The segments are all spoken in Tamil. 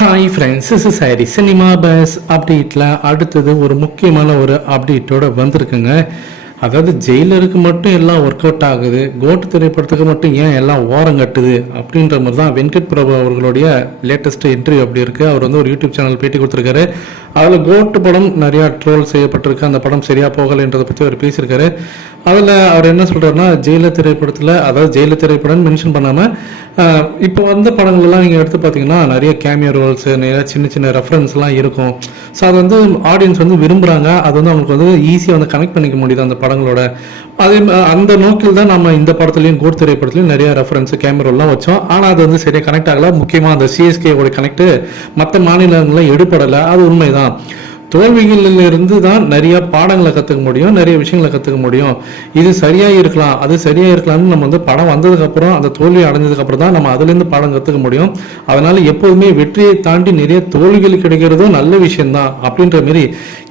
Hi friends is sorry cinema buzz அப்டேட்டில் அடுத்தது ஒரு முக்கியமான ஒரு அப்டேட்டோட வந்திருக்குங்க. அதாவது ஜெயிலருக்கு மட்டும் எல்லாம் ஒர்க் அவுட் ஆகுது. கோட்டு திரைப்படத்துக்கு மட்டும் ஏன் எல்லாம் ஓரம் கட்டுது? அப்படின்ற மாதிரி தான் வெங்கட் பிரபு அவர்களுடைய லேட்டஸ்ட் இன்டர்வியூ அப்படி இருக்குது அவர் வந்து ஒரு யூடியூப் சேனல் பேட்டி கொடுத்துருக்காரு. அதில் கோட்டு படம் நிறையா ட்ரோல் செய்யப்பட்டிருக்கு. அந்த படம் சரியாக போகலைன்றதை பற்றி அவர் பேசியிருக்காரு. அதில் அவர் என்ன சொல்கிறாருன்னா ஜெயிலர் திரைப்படத்தில் அதாவது ஜெயிலர் திரைப்படம்னு மென்ஷன் பண்ணாமல் இப்போ வந்த படங்கள்லாம் நீங்கள் எடுத்து பார்த்தீங்கன்னா நிறைய கேமியோ ரோல்ஸ் நிறைய சின்ன சின்ன ரெஃபரன்ஸ்லாம் இருக்கும். ஸோ அது வந்து ஆடியன்ஸ் வந்து விரும்புகிறாங்க அது வந்து அவங்களுக்கு வந்து ஈஸியாக வந்து கனெக்ட் பண்ணிக்க முடியுது அந்த படங்களோட. அதே அந்த நோக்கில் தான் நம்ம இந்த படத்துலையும் கோட் திரைப்படத்துலையும் நிறைய ரெஃபரன்ஸ் கேமரோலாம் வச்சோம். ஆனால் அது வந்து சரியாக கனெக்ட் ஆகல. முக்கியமாக அந்த சிஎஸ்கேவோட கனெக்ட் மற்ற மாநிலங்கள்லாம் எடுபடலை. அது உண்மைதான். தோல்விகளில் இருந்து தான் நிறைய பாடங்களை கற்றுக்க முடியும் நிறைய விஷயங்களை கற்றுக்க முடியும். இது சரியாக இருக்கலாம் அது சரியாக இருக்கலாம்னு நம்ம வந்து படம் வந்ததுக்கப்புறம் அந்த தோல்வி அடைஞ்சதுக்கப்புறம் தான் நம்ம அதுலேருந்து பாடம் கற்றுக்க முடியும். அதனால் எப்போதுமே வெற்றியை தாண்டி நிறைய தோல்விகள் கிடைக்கிறதும் நல்ல விஷயம்தான் அப்படின்ற மாரி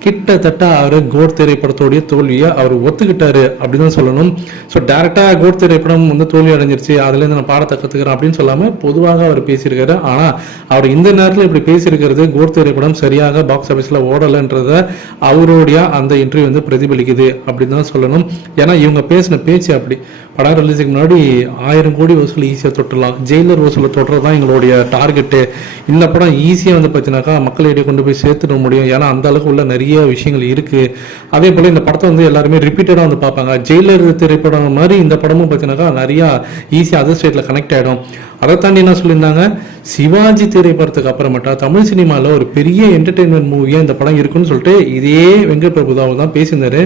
கிட்டத்தட்ட அவர் கோட் திரைப்படத்தோடைய தோல்வியை அவர் ஒத்துக்கிட்டாரு அப்படின்னு தான் சொல்லணும். ஸோ டேரெக்டாக கோட் திரைப்படம் வந்து தோல்வி அடைஞ்சிருச்சு அதுலேருந்து நான் பாடத்தை கற்றுக்கிறேன் அப்படின்னு சொல்லாமல் பொதுவாக அவர் பேசியிருக்காரு. ஆனால் அவர் இந்த நேரத்தில் இப்படி பேசியிருக்கிறது கோட் திரைப்படம் சரியாக பாக்ஸ் ஆஃபீஸில் ஓடலைன்றத அவருடைய அந்த இன்டர்வியூ வந்து பிரதிபலிக்குது அப்படின்னு தான் சொல்லணும். ஏன்னா இவங்க பேசின பேச்சு அப்படி. படம் ரிலீஸுக்கு முன்னாடி ஆயிரம் கோடி வசூல் ஈஸியாக தொட்டலாம். ஜெயிலர் வசூலை தொட்டுறது தான் எங்களுடைய டார்கெட்டு இந்த படம் ஈஸியாக வந்து பார்த்தீங்கன்னாக்கா மக்களிடையே கொண்டு போய் சேர்த்துட முடியும். ஏன்னா அந்த அளவுக்கு உள்ள நிறைய விஷயங்கள் இருக்குது அதே போல் இந்த படத்தை வந்து எல்லாருமே ரிப்பீட்டடாக வந்து பார்ப்பாங்க. ஜெயிலர் திரைப்படம் மாதிரி இந்த படமும் பார்த்தீங்கன்னாக்கா நிறையா ஈஸியாக அதர் ஸ்டேட்டில் கனெக்ட் ஆகிடும் அதை தாண்டி என்ன சொல்லியிருந்தாங்க? சிவாஜி திரைப்படத்துக்கு அப்புறமேட்டா தமிழ் சினிமாவில் ஒரு பெரிய என்டர்டெயின்மெண்ட் மூவியாக இந்த படம் இருக்குன்னு சொல்லிட்டு இதே வெங்கட் பிரபுதாவும் தான் பேசியிருந்தாரு.